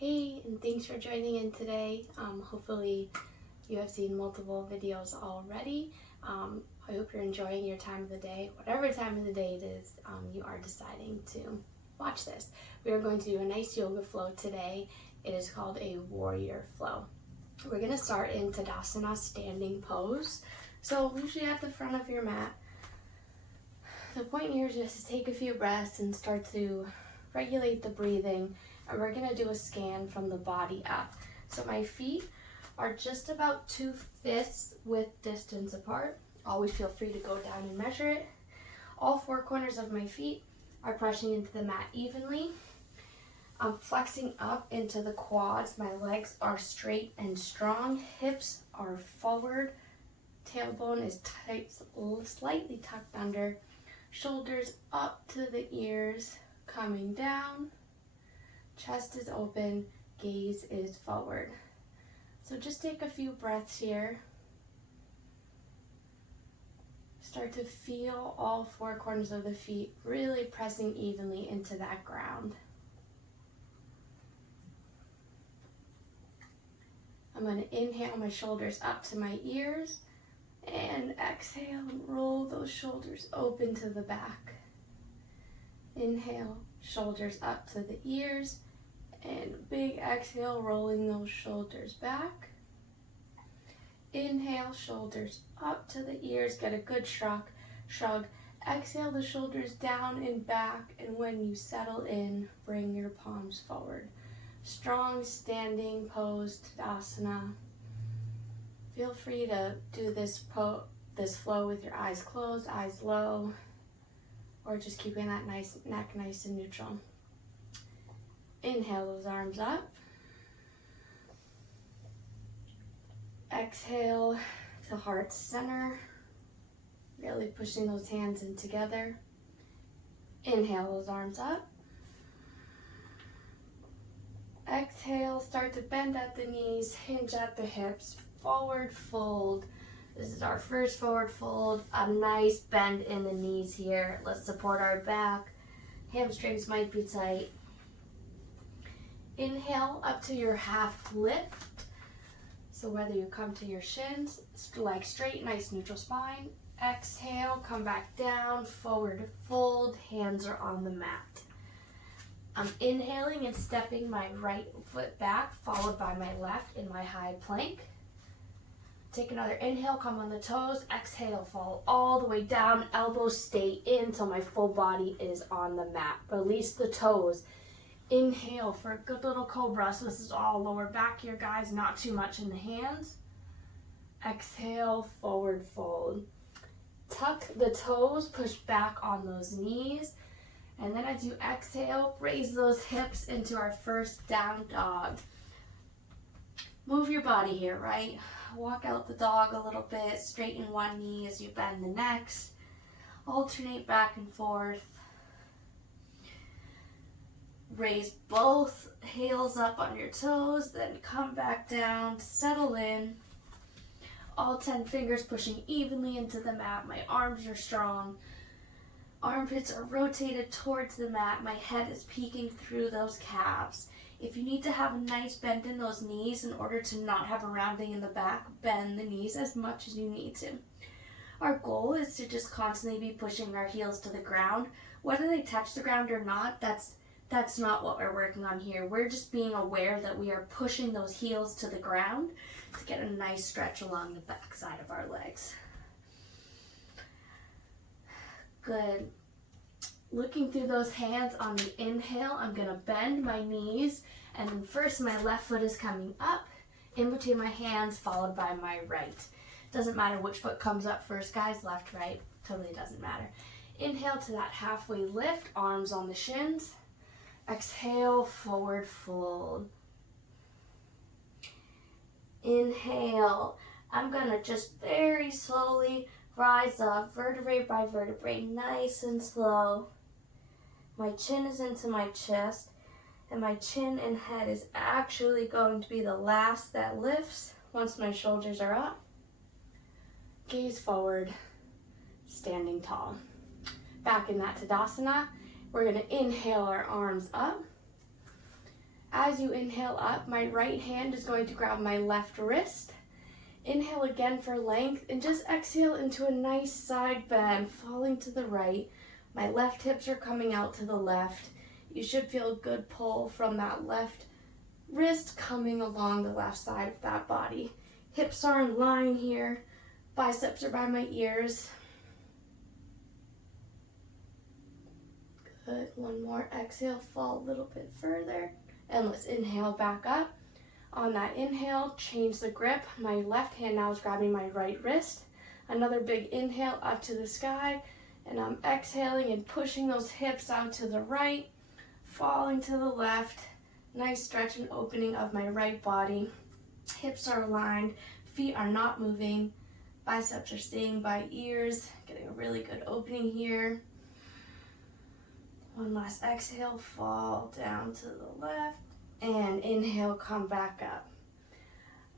Hey, and thanks for joining in today. Hopefully you have seen multiple videos already. I hope you're enjoying your time of the day. Whatever time of the day it is, you are deciding to watch this. We are going to do a nice yoga flow today. It is called a warrior flow. We're going to start in Tadasana standing pose. So usually at the front of your mat. The point here is just to take a few breaths and start to regulate the breathing. And we're gonna do a scan from the body up. So my feet are just about 2 fists width distance apart. Always feel free to go down and measure it. All 4 corners of my feet are pressing into the mat evenly. I'm flexing up into the quads. My legs are straight and strong. Hips are forward. Tailbone is tight, slightly tucked under. Shoulders up to the ears, coming down. Chest is open, gaze is forward. So just take a few breaths here. Start to feel all 4 corners of the feet really pressing evenly into that ground. I'm going to inhale my shoulders up to my ears and exhale and roll those shoulders open to the back. Inhale, shoulders up to the ears. And big exhale, rolling those shoulders back. Inhale, shoulders up to the ears, get a good shrug. Exhale the shoulders down and back, and when you settle in, bring your palms forward. Strong standing pose, Tadasana. Feel free to do this flow with your eyes closed, eyes low, or just keeping that neck nice and neutral. Inhale those arms up. Exhale to heart center. Really pushing those hands in together. Inhale those arms up. Exhale, start to bend at the knees, hinge at the hips, forward fold. This is our first forward fold. A nice bend in the knees here. Let's support our back. Hamstrings might be tight. Inhale up to your half lift. So whether you come to your shins, legs straight, nice neutral spine. Exhale, come back down, forward fold, hands are on the mat. I'm inhaling and stepping my right foot back, followed by my left in my high plank. Take another inhale, come on the toes. Exhale, fall all the way down, elbows stay in till my full body is on the mat. Release the toes. Inhale for a good little cobra. So this is all lower back here, guys, not too much in the hands. Exhale, forward fold. Tuck the toes, push back on those knees. And then as you exhale, raise those hips into our first down dog. Move your body here, right? Walk out the dog a little bit, straighten one knee as you bend the next. Alternate back and forth. Raise both heels up on your toes, then come back down, settle in. All 10 fingers pushing evenly into the mat. My arms are strong. Armpits are rotated towards the mat. My head is peeking through those calves. If you need to have a nice bend in those knees in order to not have a rounding in the back, bend the knees as much as you need to. Our goal is to just constantly be pushing our heels to the ground. Whether they touch the ground or not, that's not what we're working on here. We're just being aware that we are pushing those heels to the ground to get a nice stretch along the back side of our legs. Good. Looking through those hands on the inhale, I'm going to bend my knees, and then first my left foot is coming up in between my hands, followed by my right. Doesn't matter which foot comes up first, guys, left, right, totally doesn't matter. Inhale to that halfway lift, arms on the shins. Exhale, forward fold. Inhale. I'm going to just very slowly rise up, vertebrae by vertebrae, nice and slow. My chin is into my chest, and my chin and head is actually going to be the last that lifts once my shoulders are up. Gaze forward, standing tall. Back in that Tadasana, we're going to inhale our arms up. As as you inhale up, my right hand is going to grab my left wrist. Inhale again for length and just exhale into a nice side bend, falling to the right. My left hips are coming out to the left. You should feel a good pull from that left wrist coming along the left side of that body. Hips are in line here. Biceps are by my ears. Good. One more. Exhale, fall a little bit further. And let's inhale back up. On that inhale, change the grip. My left hand now is grabbing my right wrist. Another big inhale up to the sky. And I'm exhaling and pushing those hips out to the right, falling to the left. Nice stretch and opening of my right body. Hips are aligned, feet are not moving. Biceps are staying by ears. Getting a really good opening here. One last exhale, fall down to the left. And inhale, come back up.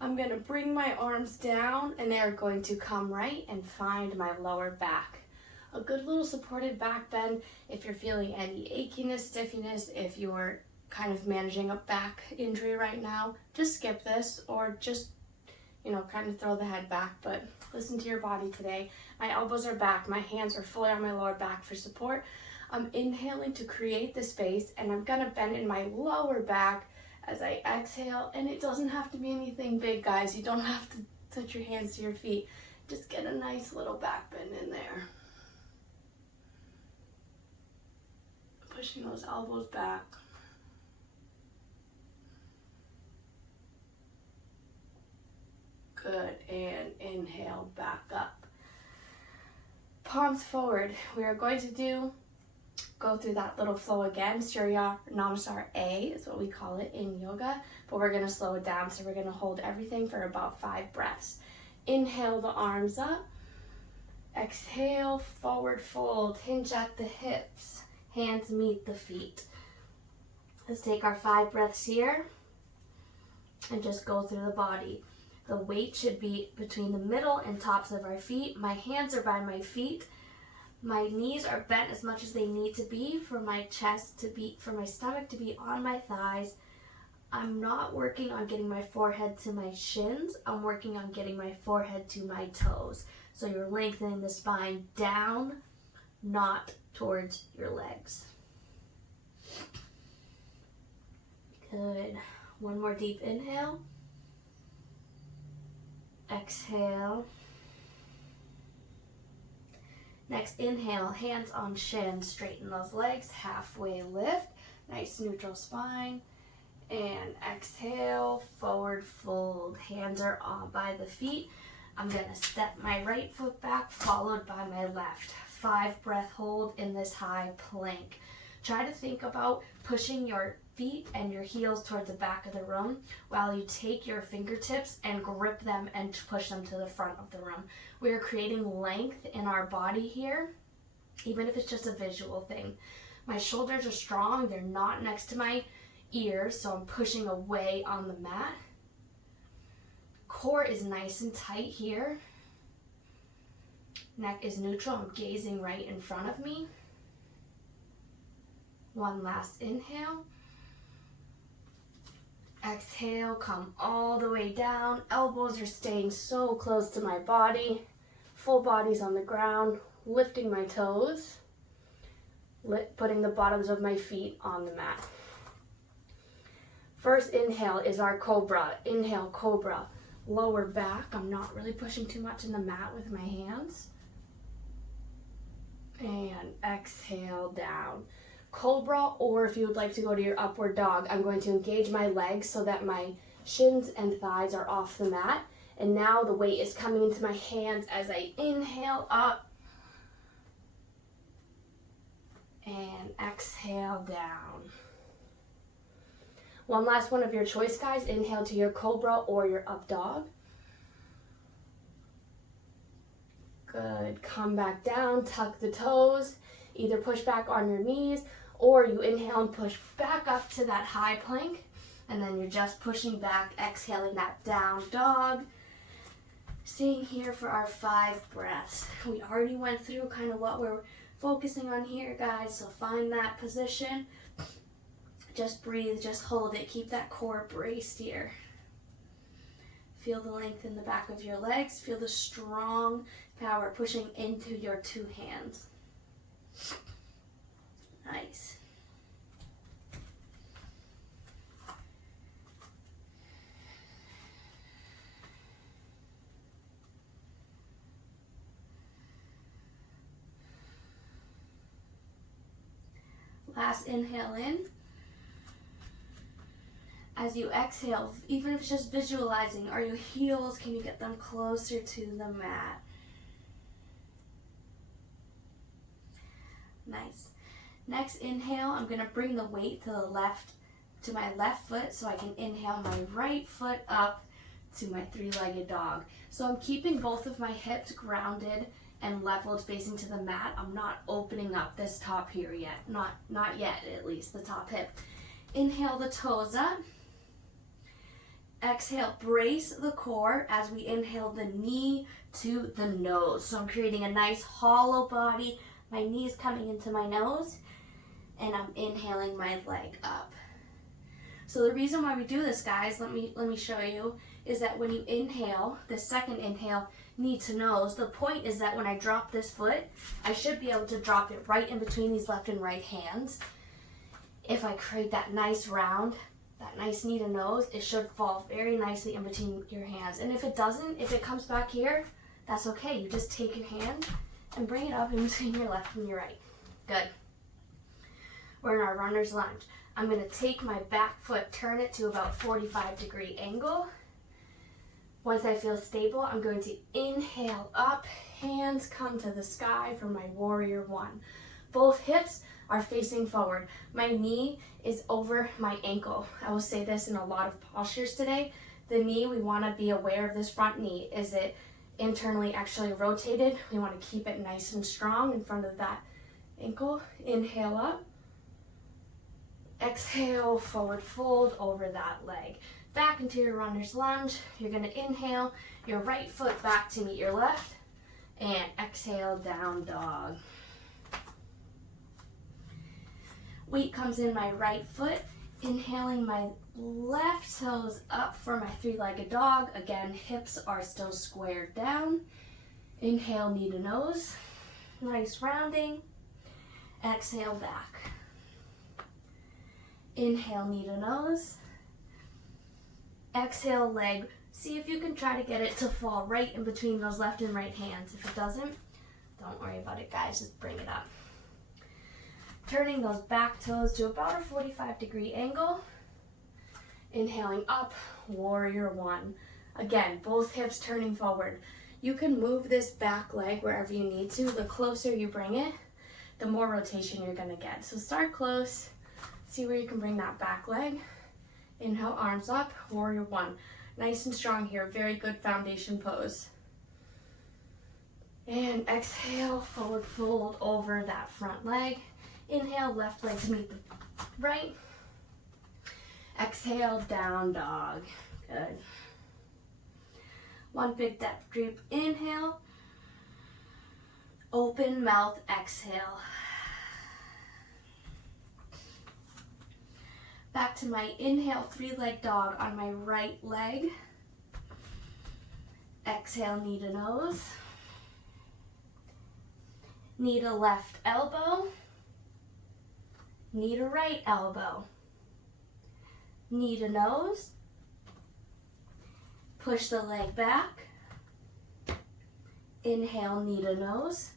I'm going to bring my arms down and they're going to come right and find my lower back. A good little supported back bend if you're feeling any achiness, stiffiness, if you're kind of managing a back injury right now, just skip this or just, kind of throw the head back, but listen to your body today. My elbows are back, my hands are fully on my lower back for support. I'm inhaling to create the space and I'm gonna bend in my lower back as I exhale, and it doesn't have to be anything big, guys. You don't have to touch your hands to your feet. Just get a nice little back bend in there. Pushing those elbows back. Good, and inhale back up. Palms forward. We are going to go through that little flow again. Surya Namaskar A is what we call it in yoga, but we're going to slow it down. So we're going to hold everything for about 5 breaths. Inhale the arms up. Exhale, forward fold, hinge at the hips. Hands meet the feet. Let's take our 5 breaths here and just go through the body. The weight should be between the middle and tops of our feet. My hands are by my feet. My knees are bent as much as they need to be for my for my stomach to be on my thighs. I'm not working on getting my forehead to my shins. I'm working on getting my forehead to my toes. So you're lengthening the spine down, not towards your legs. Good. One more deep inhale. Exhale. Next inhale, hands on shin, straighten those legs, halfway lift, nice neutral spine. And exhale, forward fold, hands are on by the feet. I'm gonna step my right foot back, followed by my left. 5 breath hold in this high plank. Try to think about pushing your feet and your heels towards the back of the room while you take your fingertips and grip them and push them to the front of the room. We are creating length in our body here, even if it's just a visual thing. My shoulders are strong, they're not next to my ears, so I'm pushing away on the mat. Core is nice and tight here. Neck is neutral, I'm gazing right in front of me. One last inhale. Exhale, come all the way down. Elbows are staying so close to my body. Full body's on the ground, lifting my toes, putting the bottoms of my feet on the mat. First inhale is our cobra. Inhale, cobra. Lower back. I'm not really pushing too much in the mat with my hands. And exhale down. Cobra, or if you would like to go to your upward dog, I'm going to engage my legs so that my shins and thighs are off the mat. And now the weight is coming into my hands as I inhale up and exhale down. One last one of your choice, guys. Inhale to your cobra or your up dog. Good. Come back down, tuck the toes. Either push back on your knees or you inhale and push back up to that high plank. And then you're just pushing back, exhaling that down dog. Staying here for our 5 breaths. We already went through kind of what we're focusing on here, guys. So find that position. Just breathe, just hold it. Keep that core braced here. Feel the length in the back of your legs. Feel the strong power pushing into your 2 hands. Nice. Last inhale in. As you exhale, even if it's just visualizing, are your heels, can you get them closer to the mat? Nice. Next inhale, I'm going to bring the weight to the left, to my left foot, so I can inhale my right foot up to my 3-legged dog. So I'm keeping both of my hips grounded and leveled facing to the mat. I'm not opening up this top here yet. Not yet, at least, the top hip. Inhale the toes up. Exhale, brace the core as we inhale the knee to the nose. So I'm creating a nice hollow body. My knee's coming into my nose, and I'm inhaling my leg up. So the reason why we do this, guys, let me show you, is that when you inhale, the second inhale, knee to nose, the point is that when I drop this foot, I should be able to drop it right in between these left and right hands. If I create that nice round, that nice knee to nose, it should fall very nicely in between your hands. And if it doesn't, if it comes back here, that's okay. You just take your hand and bring it up in between your left and your right. Good. We're in our runner's lunge. I'm going to take my back foot, turn it to about 45-degree angle. Once I feel stable, I'm going to inhale up, hands come to the sky for my warrior 1. Both hips are facing forward. My knee is over my ankle. I will say this in a lot of postures today. The knee, we want to be aware of this front knee. Is it internally actually rotated? We want to keep it nice and strong in front of that ankle. Inhale up. Exhale, forward fold over that leg. Back into your runner's lunge. You're going to inhale your right foot back to meet your left, and exhale, down dog. Weight comes in my right foot, inhaling my left toes up for my 3-legged dog. Again, hips are still squared down. Inhale, knee to nose. Nice rounding. Exhale, back. Inhale, knee to nose. Exhale, leg. See if you can try to get it to fall right in between those left and right hands. If it doesn't, don't worry about it, guys. Just bring it up. Turning those back toes to about a 45-degree angle. Inhaling up, warrior 1. Again, both hips turning forward. You can move this back leg wherever you need to. The closer you bring it, the more rotation you're going to get. So start close. See where you can bring that back leg. Inhale, arms up, warrior 1. Nice and strong here. Very good foundation pose. And exhale, forward fold over that front leg. Inhale, left leg to meet the right. Exhale, down dog. Good. One big deep inhale. Open mouth, exhale. Back to my inhale, 3-leg dog on my right leg. Exhale, knee to nose. Knee to left elbow. Knee to right elbow. Knee to nose. Push the leg back. Inhale, knee to nose.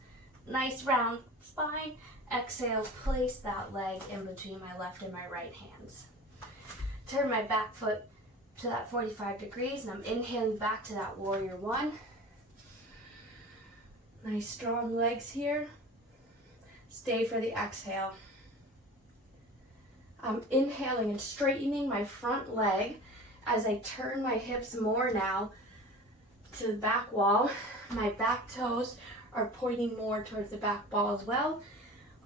Nice round spine. Exhale, place that leg in between my left and my right hands. Turn my back foot to that 45 degrees, and I'm inhaling back to that warrior 1. Nice strong legs here. Stay for the exhale. I'm inhaling and straightening my front leg as I turn my hips more now to the back wall. My back toes are pointing more towards the back wall as well.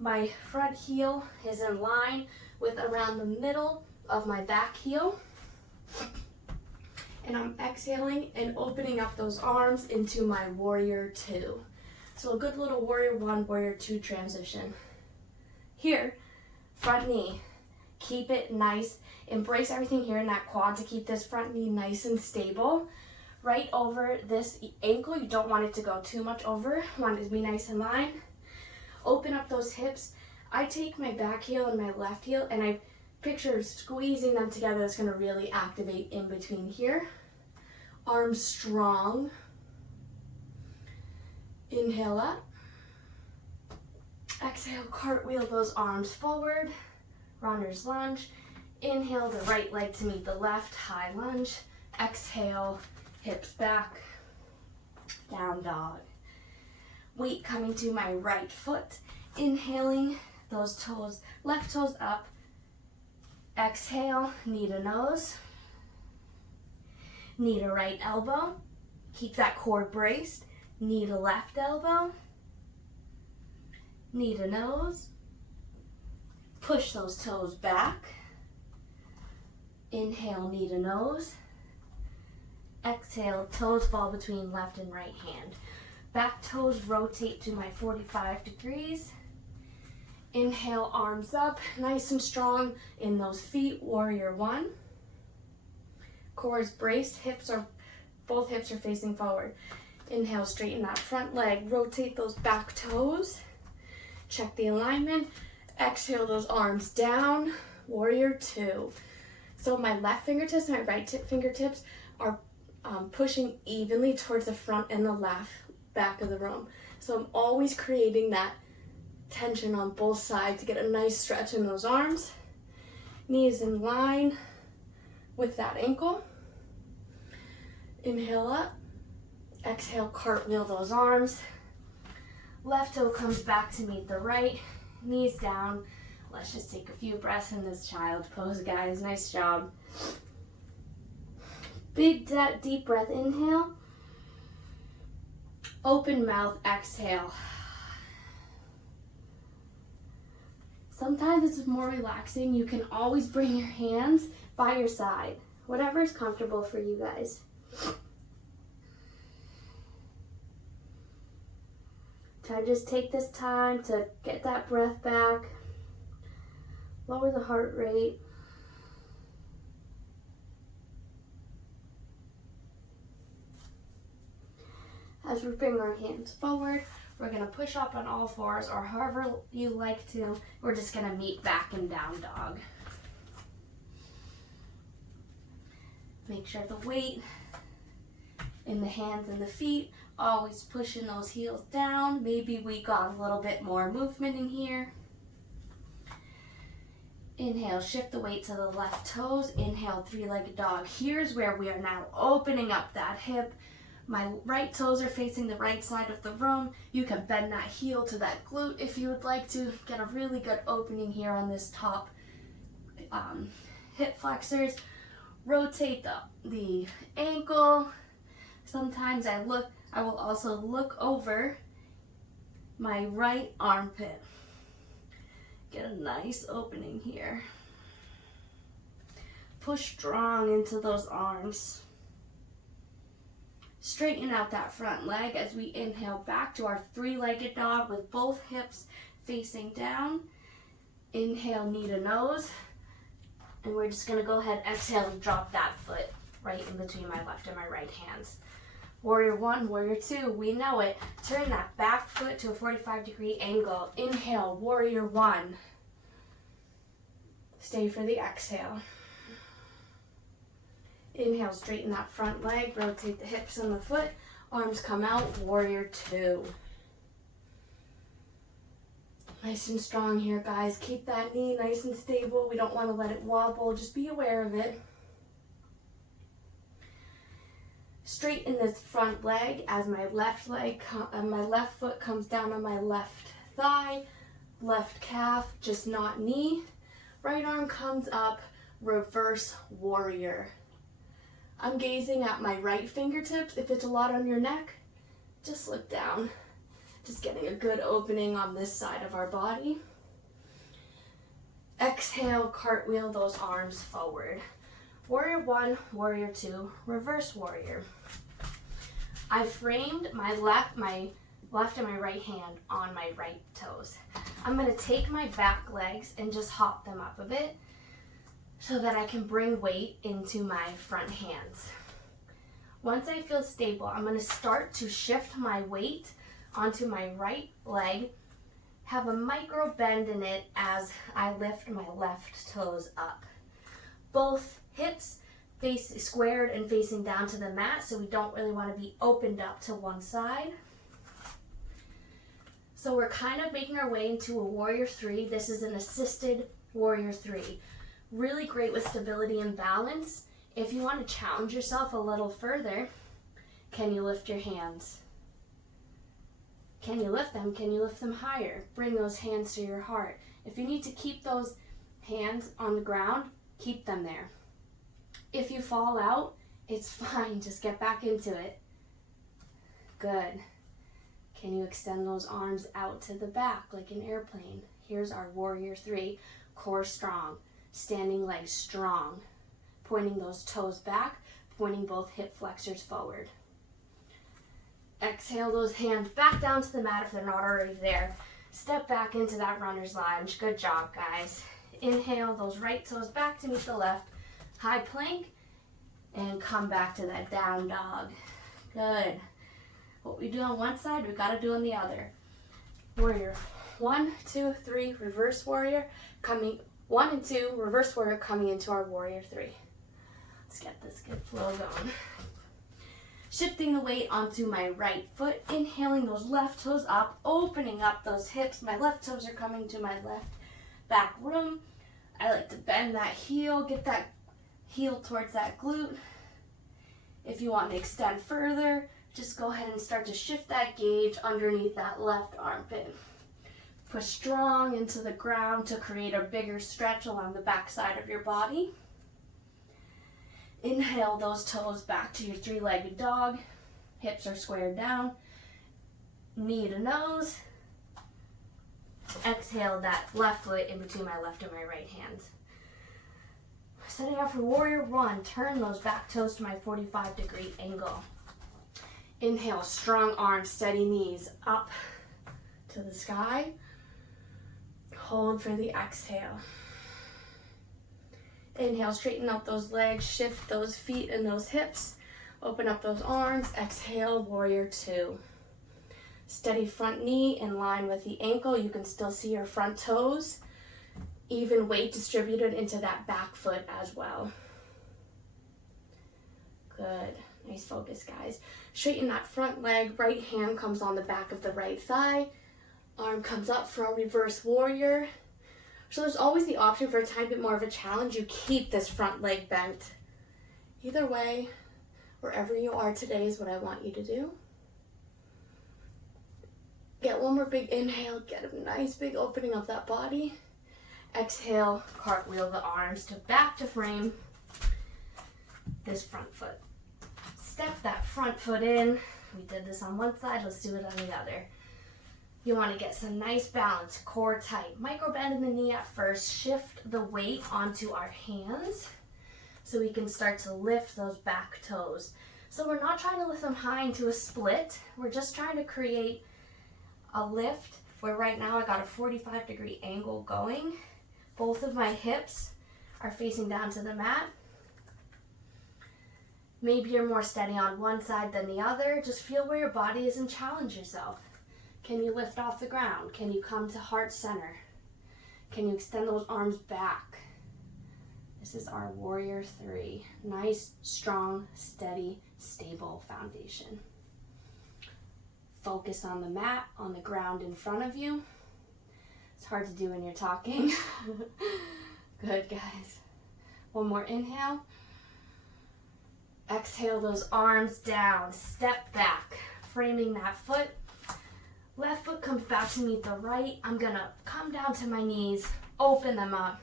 My front heel is in line with around the middle of my back heel. And I'm exhaling and opening up those arms into my warrior 2. So a good little warrior 1, warrior 2 transition. Here, front knee. Keep it nice. Embrace everything here in that quad to keep this front knee nice and stable. Right over this ankle, you don't want it to go too much over. Want it to be nice in line. Open up those hips. I take my back heel and my left heel and I picture squeezing them together. That's going to really activate in between here. Arms strong. Inhale up. Exhale, cartwheel those arms forward. Runner's lunge. Inhale the right leg to meet the left, high lunge. Exhale, hips back, down dog. Weight coming to my right foot. Inhaling those toes, left toes up. Exhale, knee to nose. Knee to right elbow. Keep that core braced. Knee to left elbow. Knee to nose. Push those toes back. Inhale, knee to nose. Exhale, toes fall between left and right hand. Back toes rotate to my 45 degrees. Inhale, arms up, nice and strong in those feet, warrior one. Core is braced, both hips are facing forward. Inhale, straighten that front leg, rotate those back toes. Check the alignment. Exhale those arms down, warrior two. So my left fingertips and my right fingertips are pushing evenly towards the front and the left back of the room. So I'm always creating that tension on both sides to get a nice stretch in those arms. Knees in line with that ankle. Inhale up. Exhale, cartwheel those arms. Left toe comes back to meet the right. Knees down. Let's just take a few breaths in this child's pose, guys. Nice job. Big deep breath, inhale. Open mouth, exhale. Sometimes this is more relaxing. You can always bring your hands by your side. Whatever is comfortable for you guys. Try to just take this time to get that breath back. Lower the heart rate. As we bring our hands forward, we're going to push up on all fours, or however you like to. We're just going to meet back in down dog. Make sure the weight in the hands and the feet, always pushing those heels down. Maybe we got a little bit more movement in here. Inhale, shift the weight to the left toes. Inhale, three-legged dog. Here's where we are now opening up that hip. My right toes are facing the right side of the room. You can bend that heel to that glute if you would like to. Get a really good opening here on this top hip flexors. Rotate the ankle. Sometimes I will also look over my right armpit. Get a nice opening here. Push strong into those arms. Straighten out that front leg as we inhale back to our three-legged dog with both hips facing down. Inhale, knee to nose. And we're just going to go ahead, exhale, and drop that foot right in between my left and my right hands. Warrior one, warrior two, we know it. Turn that back foot to a 45-degree angle. Inhale, warrior one. Stay for the exhale. Inhale, straighten that front leg, rotate the hips and the foot. Arms come out, warrior two. Nice and strong here, guys. Keep that knee nice and stable. We don't want to let it wobble. Just be aware of it. Straighten this front leg as my left foot comes down on my left thigh, left calf, just not knee. Right arm comes up, reverse warrior. I'm gazing at my right fingertips. If it's a lot on your neck, just look down. Just getting a good opening on this side of our body. Exhale, cartwheel those arms forward. Warrior one, warrior two, reverse warrior. I framed my left and my right hand on my right toes. I'm going to take my back legs and just hop them up a bit. so that I can bring weight into my front hands. Once I feel stable, I'm going to start to shift my weight onto my right leg, have a micro bend in it as I lift my left toes up. Both hips face squared and facing down to the mat, so we don't really want to be opened up to one side. So we're kind of making our way into a warrior three. This is an assisted warrior three. Really great with stability and balance. If you want to challenge yourself a little further, can you lift your hands? Can you lift them? Can you lift them higher? Bring those hands to your heart. If you need to keep those hands on the ground, keep them there. If you fall out, it's fine. Just get back into it. Good. Can you extend those arms out to the back like an airplane? Here's our warrior three. Core strong. Standing legs strong. Pointing those toes back. Pointing both hip flexors forward. Exhale those hands back down to the mat if they're not already there. Step back into that runner's lunge. Good job, guys. Inhale those right toes back to meet the left. High plank. And come back to that down dog. Good. What we do on one side, we got to do on the other. Warrior 1, 2, 3, reverse warrior. Coming 1 and 2, reverse warrior coming into our warrior 3. Let's get this good flow going. Shifting the weight onto my right foot, inhaling those left toes up, opening up those hips. My left toes are coming to my left back room. I like to bend that heel, get that heel towards that glute. If you want to extend further, just go ahead and start to shift that gauge underneath that left armpit. Push strong into the ground to create a bigger stretch along the back side of your body. Inhale those toes back to your three-legged dog. Hips are squared down. Knee to nose. Exhale that left foot in between my left and my right hand. Setting up for warrior 1, turn those back toes to my 45-degree angle. Inhale, strong arms, steady knees, up to the sky. Hold for the exhale. Inhale, straighten up those legs, shift those feet and those hips. Open up those arms. Exhale, warrior 2. Steady front knee in line with the ankle. You can still see your front toes. Even weight distributed into that back foot as well. Good. Nice focus, guys. Straighten that front leg. Right hand comes on the back of the right thigh. Arm comes up for a reverse warrior. So there's always the option for a tiny bit more of a challenge. You keep this front leg bent. Either way, wherever you are today is what I want you to do. Get one more big inhale. Get a nice big opening of that body. Exhale, cartwheel the arms to back to frame this front foot. Step that front foot in. We did this on one side, let's do it on the other. You want to get some nice balance, core tight. Micro bend in the knee at first. Shift the weight onto our hands so we can start to lift those back toes. So we're not trying to lift them high into a split. We're just trying to create a lift where right now I got a 45-degree angle going. Both of my hips are facing down to the mat. Maybe you're more steady on one side than the other. Just feel where your body is and challenge yourself. Can you lift off the ground? Can you come to heart center? Can you extend those arms back? This is our warrior 3. Nice, strong, steady, stable foundation. Focus on the mat, on the ground in front of you. It's hard to do when you're talking. Good, guys. One more inhale. Exhale those arms down. Step back, framing that foot. Left foot comes back to meet the right. I'm gonna come down to my knees, open them up.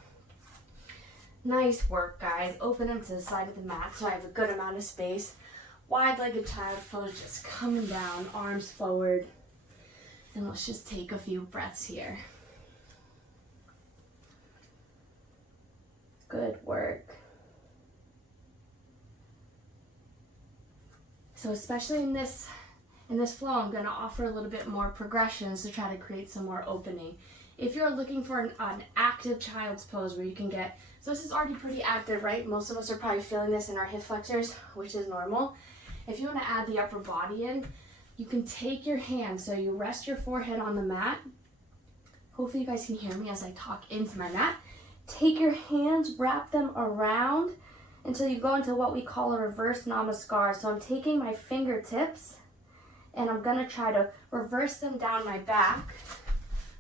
Nice work, guys. Open them to the side of the mat so I have a good amount of space. Wide-legged child pose, just coming down, arms forward. And let's just take a few breaths here. Good work. So especially in this flow, I'm going to offer a little bit more progressions to try to create some more opening. If you're looking for an active child's pose where you can get, so this is already pretty active, right? Most of us are probably feeling this in our hip flexors, which is normal. If you want to add the upper body in, you can take your hand, so you rest your forehead on the mat. Hopefully you guys can hear me as I talk into my mat. Take your hands, wrap them around until you go into what we call a reverse namaskar. So I'm taking my fingertips and I'm gonna try to reverse them down my back.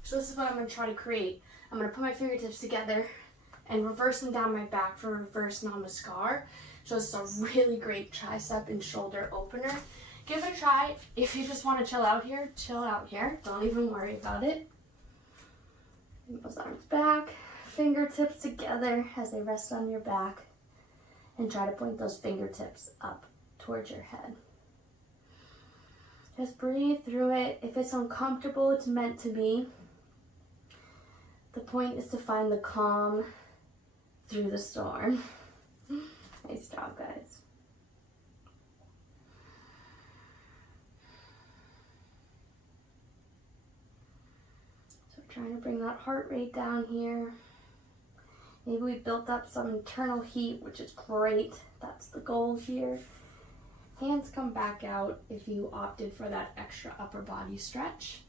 So this is what I'm gonna try to create. I'm gonna put my fingertips together and reverse them down my back for reverse namaskar. So it's a really great tricep and shoulder opener. Give it a try. If you just wanna chill out here, chill out here. Don't even worry about it. Bring those arms back, fingertips together as they rest on your back, and try to point those fingertips up towards your head. Just breathe through it. If it's uncomfortable, it's meant to be. The point is to find the calm through the storm. Nice job, guys. So trying to bring that heart rate down here. Maybe we built up some internal heat, which is great. That's the goal here. Hands come back out if you opted for that extra upper body stretch.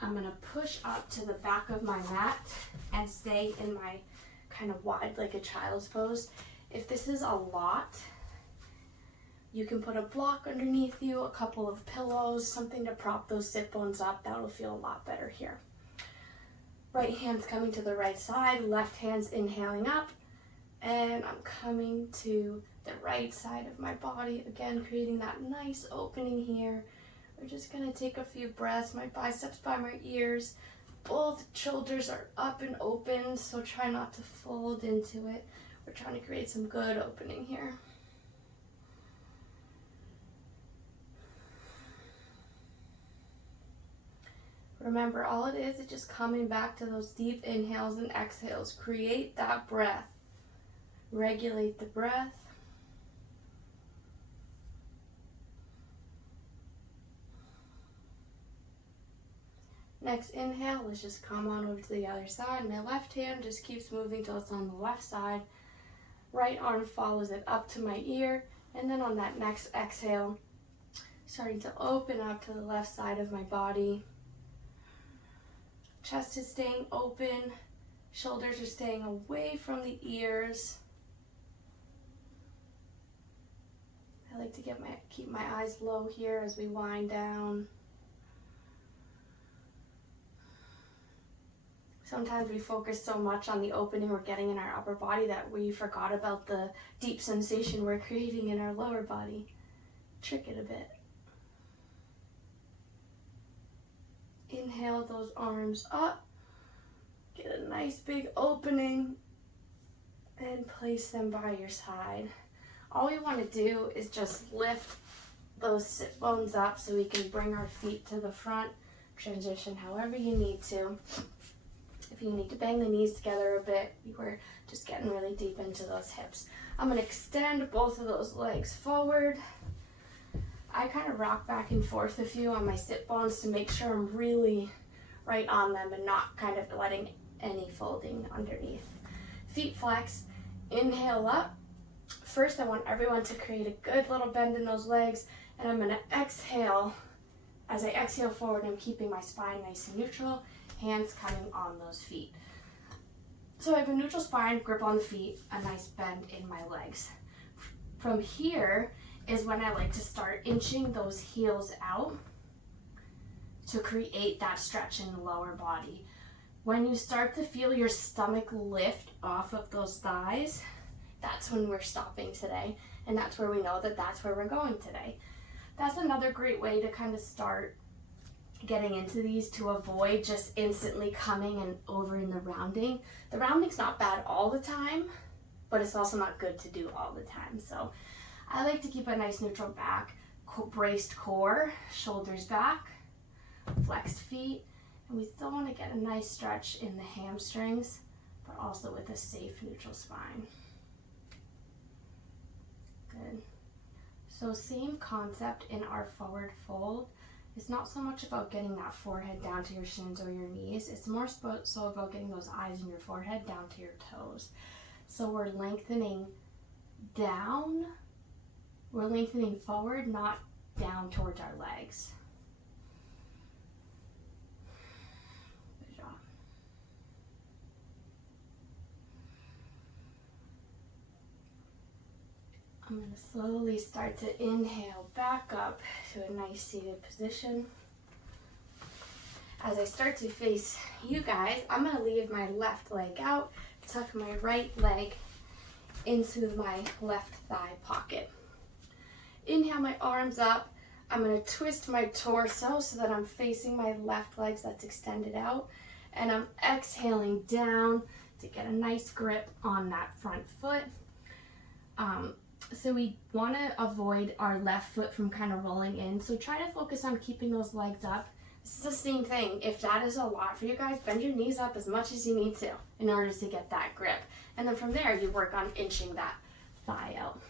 I'm gonna push up to the back of my mat and stay in my kind of wide like a child's pose. If this is a lot, you can put a block underneath you, a couple of pillows, something to prop those sit bones up. That'll feel a lot better here. Right hand's coming to the right side, left hand's inhaling up, and I'm coming to the right side of my body, again creating that nice opening here. We're just gonna take a few breaths, my biceps by my ears, both shoulders are up and open, so try not to fold into it. We're trying to create some good opening here. Remember, all it is just coming back to those deep inhales and exhales. Create that breath. Regulate the breath. Next inhale, let's just come on over to the other side. My left hand just keeps moving till it's on the left side. Right arm follows it up to my ear. And then on that next exhale, starting to open up to the left side of my body. Chest is staying open, shoulders are staying away from the ears. I like to keep my eyes low here as we wind down. Sometimes we focus so much on the opening we're getting in our upper body that we forgot about the deep sensation we're creating in our lower body. Trick it a bit. Inhale those arms up, get a nice big opening, and place them by your side. All we want to do is just lift those sit bones up so we can bring our feet to the front, transition however you need to. If you need to bang the knees together a bit, we're just getting really deep into those hips. I'm going to extend both of those legs forward. I kind of rock back and forth a few on my sit bones to make sure I'm really right on them and not kind of letting any folding underneath. Feet flex, inhale up. First, I want everyone to create a good little bend in those legs, and I'm going to exhale. As I exhale forward, I'm keeping my spine nice and neutral, hands coming on those feet. So I have a neutral spine, grip on the feet, a nice bend in my legs. From here is when I like to start inching those heels out to create that stretch in the lower body. When you start to feel your stomach lift off of those thighs, that's when we're stopping today, and that's where we know that that's where we're going today. That's another great way to kind of start getting into these, to avoid just instantly coming and over in the rounding. The rounding's not bad all the time, but it's also not good to do all the time. So I like to keep a nice neutral back, braced core, shoulders back, flexed feet, and we still want to get a nice stretch in the hamstrings, but also with a safe neutral spine. Good. So same concept in our forward fold It's not so much about getting that forehead down to your shins or your knees. It's more so about getting those eyes and your forehead down to your toes. So we're lengthening down. We're lengthening forward, not down towards our legs. Good job. I'm going to slowly start to inhale back up to a nice seated position. As I start to face you guys, I'm going to leave my left leg out, tuck my right leg into my left thigh pocket. Inhale my arms up. I'm going to twist my torso so that I'm facing my left leg that's extended out. And I'm exhaling down to get a nice grip on that front foot. So we want to avoid our left foot from kind of rolling in. So try to focus on keeping those legs up. This is the same thing. If that is a lot for you guys, bend your knees up as much as you need to in order to get that grip. And then from there, you work on inching that thigh out.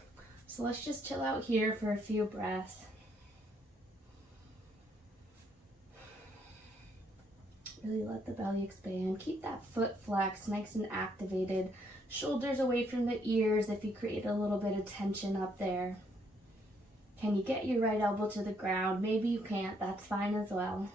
So let's just chill out here for a few breaths. Really let the belly expand. Keep that foot flexed, nice and activated. Shoulders away from the ears if you create a little bit of tension up there. Can you get your right elbow to the ground? Maybe you can't, that's fine as well.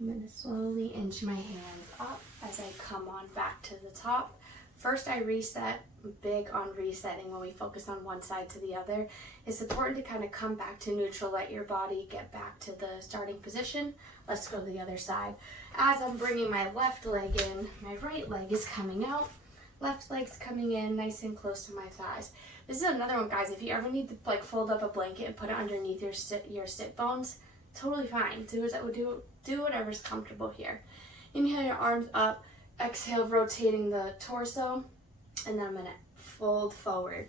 I'm going to slowly inch my hands up as I come on back to the top. First, I reset. I'm big on resetting when we focus on one side to the other. It's important to kind of come back to neutral, let your body get back to the starting position. Let's go to the other side. As I'm bringing my left leg in, my right leg is coming out. Left leg's coming in nice and close to my thighs. This is another one, guys. If you ever need to like fold up a blanket and put it underneath your sit bones, totally fine. Do whatever's comfortable here. Inhale your arms up. Exhale, rotating the torso, and then I'm going to fold forward.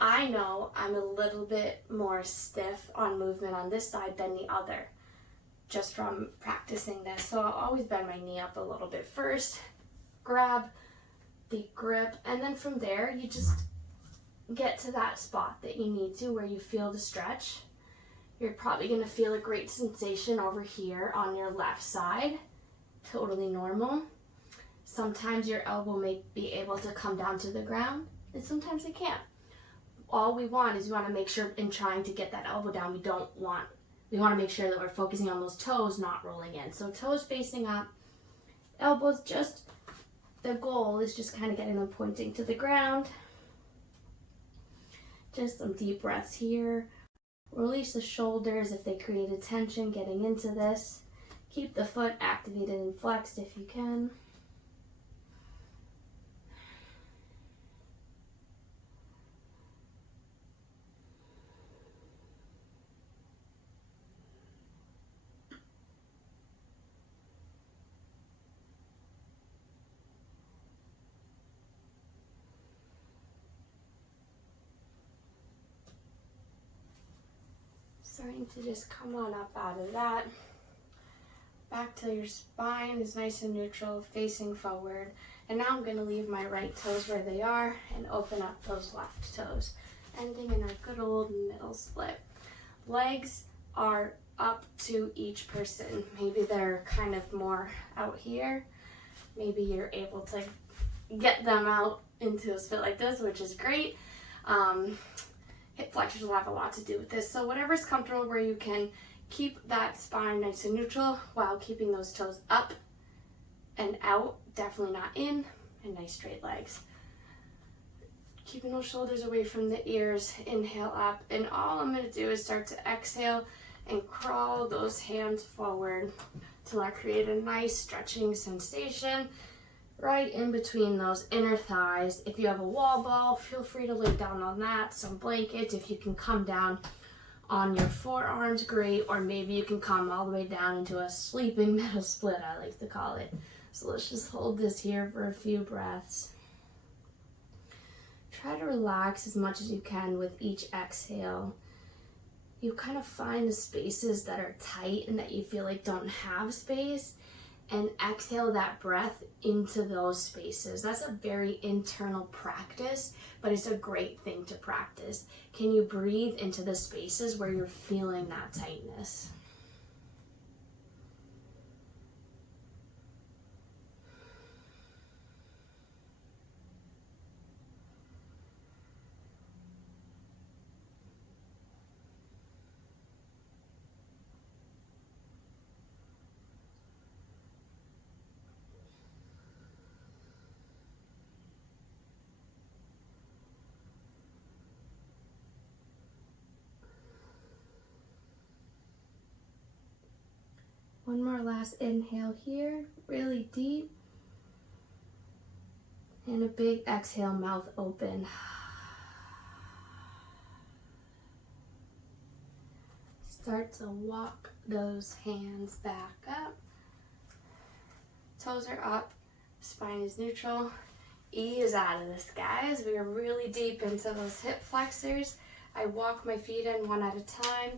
I know I'm a little bit more stiff on movement on this side than the other, just from practicing this. So I'll always bend my knee up a little bit first, grab the grip, and then from there, you just get to that spot that you need to where you feel the stretch. You're probably going to feel a great sensation over here on your left side. Totally normal. Sometimes your elbow may be able to come down to the ground, and sometimes it can't. All we want is we want to make sure in trying to get that elbow down, we want to make sure that we're focusing on those toes not rolling in. So toes facing up, elbows just, the goal is just kind of getting them pointing to the ground. Just some deep breaths here. Release the shoulders if they create a tension getting into this. Keep the foot activated and flexed if you can. Starting to just come on up out of that. Back till your spine is nice and neutral, facing forward. And now I'm going to leave my right toes where they are and open up those left toes, ending in our good old middle split. Legs are up to each person. Maybe they're kind of more out here. Maybe you're able to get them out into a split like this, which is great. Hip flexors will have a lot to do with this. So whatever's comfortable where you can keep that spine nice and neutral while keeping those toes up and out, definitely not in, and nice straight legs. Keeping those shoulders away from the ears, inhale up, and all I'm going to do is start to exhale and crawl those hands forward till I create a nice stretching sensation right in between those inner thighs. If you have a wall ball, feel free to lay down on that. Some blankets, if you can come down on your forearms, great, or maybe you can come all the way down into a sleeping middle split, I like to call it. So let's just hold this here for a few breaths. Try to relax as much as you can with each exhale. you kind of find the spaces that are tight and that you feel like don't have space, and exhale that breath into those spaces. That's a very internal practice, but it's a great thing to practice. Can you breathe into the spaces where you're feeling that tightness? One more last inhale here, really deep. And a big exhale, mouth open. Start to walk those hands back up. Toes are up, spine is neutral. Ease out of this, guys. We are really deep into those hip flexors. I walk my feet in one at a time.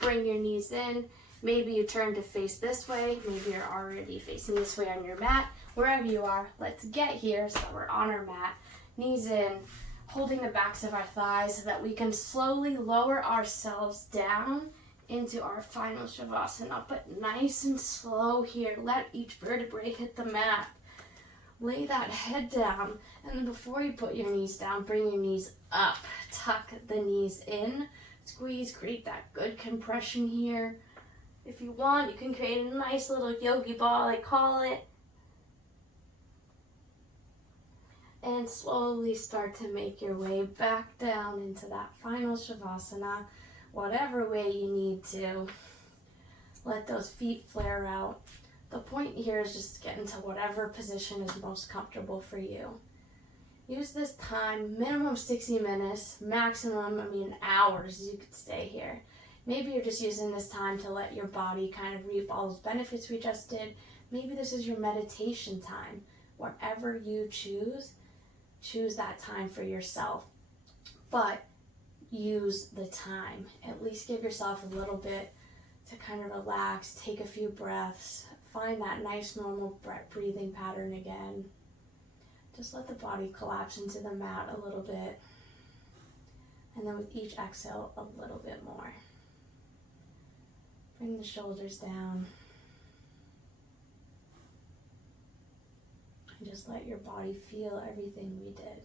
Bring your knees in. Maybe you turn to face this way. Maybe you're already facing this way on your mat. Wherever you are, let's get here so we're on our mat. Knees in, holding the backs of our thighs so that we can slowly lower ourselves down into our final Shavasana, but nice and slow here. Let each vertebrae hit the mat. Lay that head down, and then before you put your knees down, bring your knees up. Tuck the knees in. Squeeze, create that good compression here. If you want, you can create a nice little yogi ball, I call it. And slowly start to make your way back down into that final Shavasana, whatever way you need to. Let those feet flare out. The point here is just get into whatever position is most comfortable for you. Use this time, minimum 60 minutes, maximum, hours you could stay here. Maybe you're just using this time to let your body kind of reap all those benefits we just did. Maybe this is your meditation time. Whatever you choose that time for yourself. But use the time. At least give yourself a little bit to kind of relax, take a few breaths, find that nice normal breathing pattern again. Just let the body collapse into the mat a little bit. And then with each exhale, a little bit more. Bring the shoulders down. And just let your body feel everything we did.